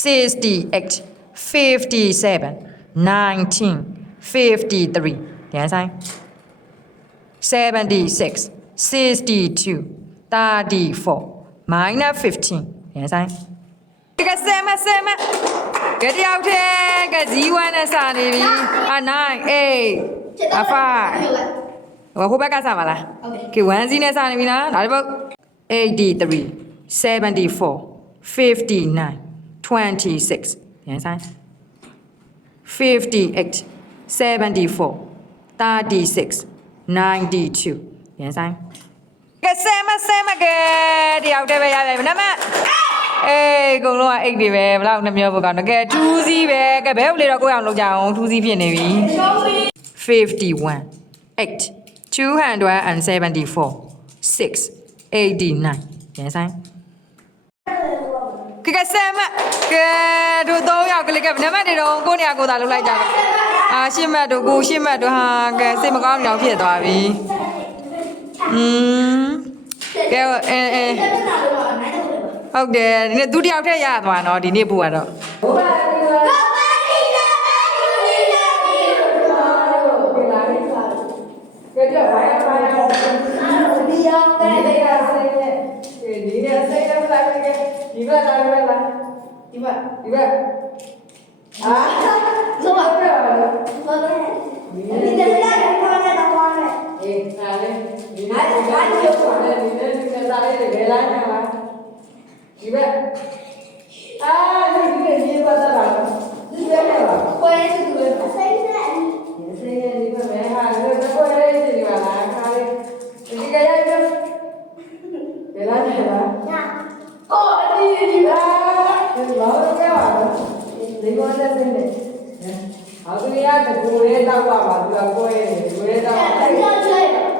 68 57 19 53ပြန်ဆိုင်76 62 34 minus 15ပြန်ဆိုင်ကဲဆမကဲတယောက်ထဲက0နဲ့စနေပြီ9 8 5ဟိုဘက်ကစပါလားကဲ1စီးနဲ့စနေပြီနော်ဒါတစ်ပုတ်83 74 59 26ပြန်ဆိုင်58 74 36 92ပြန်ဆိုင်ကဲဆမကဲတယောက်တည်းပဲရပြီနမအေးအကုန်လုံးက8တွေပဲဘလောက်နှမျိုးပို့ကောင်းတကယ်2စီးပဲကဲဘဲဦးလေးတော့ကိုယ့်အောင်လုပ်ကြအောင်2စီးဖြစ်နေပြီ51 8 274 6 89ပြန်ဆိုင်ကဲဆမကဲတို့3ယောက်ကလေးကနမတွေတော့ကိုနေရာကိုသာလုပ်လိုက်ကြတယ်ရှင်းမတ်တို့ကိုရှင်းမတ်တို့ဟာကဲစိတ်မကောင်းနေအောင်ဖြစ်သွားပြီကဲဟုတ်တယ်ဒီနေ့သူတယောက်ထက်ရသွားနော်ဒီနေ့ပို့ရတော့好，这个样子，过来到爸爸，不要过来，过来到。